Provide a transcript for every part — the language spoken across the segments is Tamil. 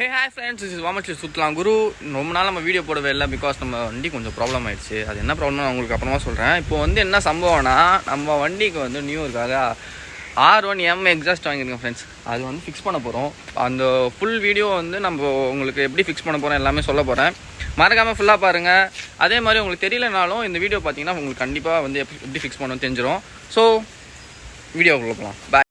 ஹாய் ஃப்ரெண்ட்ஸ், திஸ் இஸ் வாமச்சி சுற்றலாம் குரு. ரொம்ப நாள் நம்ம வீடியோ போடவே இல்லை, பிகாஸ் நம்ம வண்டி கொஞ்சம் ப்ராப்ளம் ஆயிடுச்சு. அது என்ன ப்ராப்ளம்னு நான் உங்களுக்கு அப்புறமா சொல்கிறேன். இப்போ வந்து என்ன சம்பவம்னா, நம்ம வண்டிக்கு வந்து நியூ இருக்காக R1M எக்ஸாஸ்ட் வாங்கியிருக்கேன் ஃப்ரெண்ட்ஸ். அது வந்து ஃபிக்ஸ் பண்ண போகிறோம். அந்த ஃபுல் வீடியோ வந்து நம்ம உங்களுக்கு எப்படி ஃபிக்ஸ் பண்ண போகிறோம் எல்லாமே சொல்ல போகிறேன். மறக்காமல் ஃபுல்லாக பாருங்கள். அதே மாதிரி உங்களுக்கு தெரியலனாலும் இந்த வீடியோ பார்த்தீங்கன்னா உங்களுக்கு கண்டிப்பாக வந்து எப்படி ஃபிக்ஸ் பண்ணணும் தெரிஞ்சிடும். ஸோ வீடியோக்குள்ளே போகலாம். பாய்.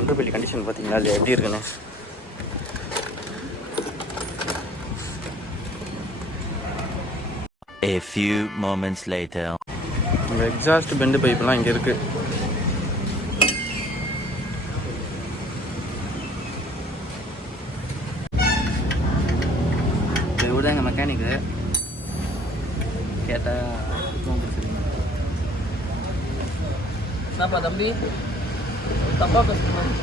அண்டர்பெல்லி கண்டிஷன் பார்த்தீங்களா, அது எப்படி இருக்குன்னு. A few moments later. இந்த எக்ஸாஸ்ட் பெண்டு பைப்லாம் இங்கே இருக்குது. இவர் தான் எங்கள் மெக்கானிக்கு. கேட்டால் என்னப்பா தம்பி தப்பா பேசுறேன்.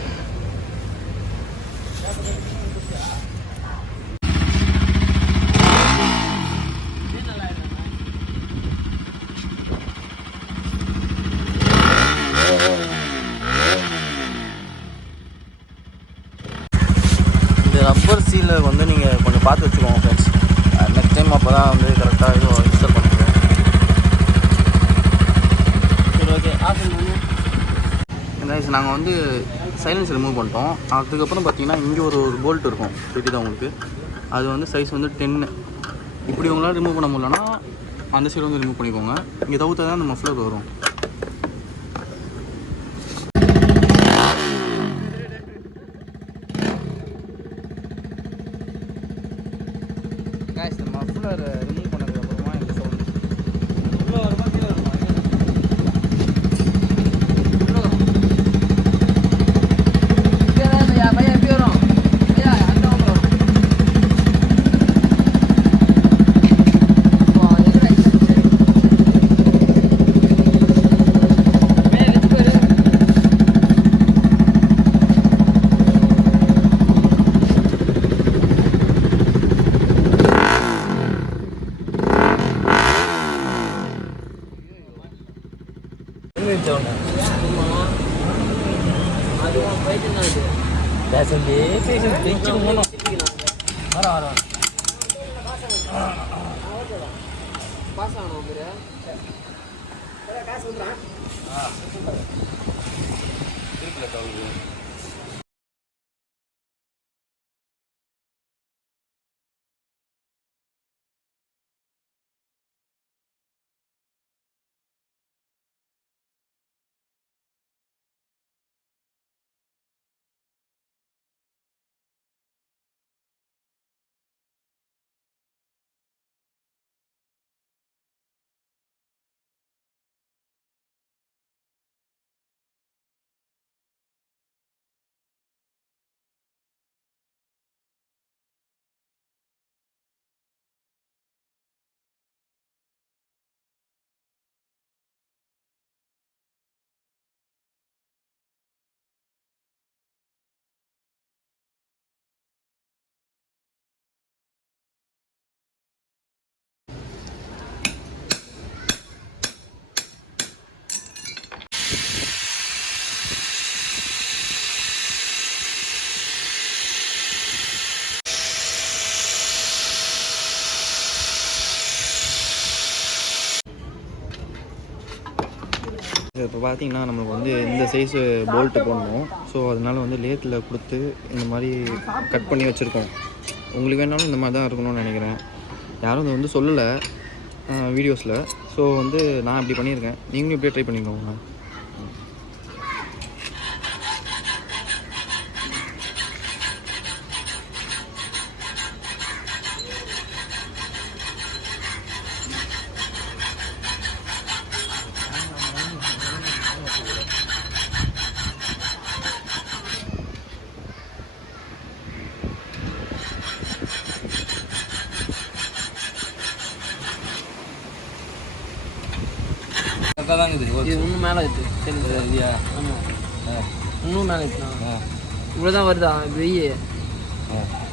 இந்த ரப்பர் சீலை வந்து நீங்கள் கொஞ்சம் பார்த்து வச்சுக்கோங்க ஃப்ரெண்ட்ஸ். நெக்ஸ்ட் டைம் அப்போ தான் வந்து கரெக்டாக இதுவும் இன்ஸ்டால் பண்ணிக்கிறோம். சரி, ஓகே. ஆஃபன் நாங்கள் வந்து சைலன்ஸ் ரிமூவ் பண்ணிட்டோம். அதுக்கப்புறம் பார்த்தீங்கன்னா இங்கே ஒரு போல்ட் இருக்கும், தெரியுதா உங்களுக்கு? அது வந்து சைஸ் வந்து 10. இப்படி உங்களால் ரிமூவ் பண்ண முடியலன்னா அந்த சைடு வந்து ரிமூவ் பண்ணிக்கோங்க. இங்கே தவிர்த்து தான் அந்த மஃப்ளர் வரும். இந்த மஃப்ளர் ரிமூவ் பண்ணதுக்கப்புறமா இந்த சவுண்ட் உள்ள வருமா கீழே வருமா? பையன் எப்படி வரும்? ஐயா அந்த வரும். இப்போ பார்த்தீங்கன்னா நம்மளுக்கு வந்து இந்த சைஸு போல்ட்டு போடணும். ஸோ அதனால வந்து லேத்தில் கொடுத்து இந்த மாதிரி கட் பண்ணி வச்சுருக்கோம். உங்களுக்கு வேணாலும் இந்த மாதிரி தான் இருக்கணும்னு நினைக்கிறேன். யாரும் இதை வந்து சொல்லலை வீடியோஸில். ஸோ வந்து நான் இப்படி பண்ணியிருக்கேன். நீங்களும் இப்படியே ட்ரை பண்ணிக்கோங்க. கரெக்டாக தாங்க இது இன்னும் மேலே இருக்குது. சரி இல்லையா? ஆமாம், இன்னும் மேலே இருக்குண்ணா. இவ்வளோ தான் வருதா வெய்ய?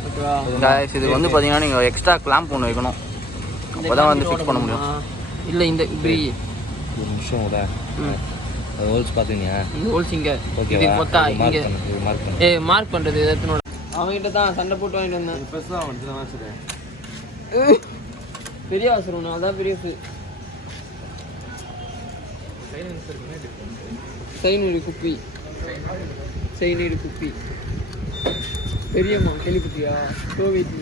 ஓகேவா? guys இது வந்து பார்த்தீங்கன்னா நீங்கள் எக்ஸ்ட்ரா கிளாம்ப் ஒன்று வைக்கணும், அப்போ தான் வந்து ஃபிக்ஸ் பண்ண முடியும். இல்லை இந்த இப்படி ஒரு நிமிஷம் கூட ஹோல்ஸ் பார்த்துக்கிங்க. இந்த ஹோல்ஸ் இங்கே ஓகேவா? இது மொத்தம் இங்கே மார்க் பண்ணு. மார்க் பண்ணுறது எத்தனோட அவங்ககிட்ட தான் சண்டை போட்டு வாங்கிட்டு வந்தேன். பெருசாக வந்து தான் சரி. பெரிய அவசரம் அதான் பெரிய சைனீடு குப்பி சைனீடு குப்பி பெரியம்மா கேள்விப்பட்டியா? கோவிட்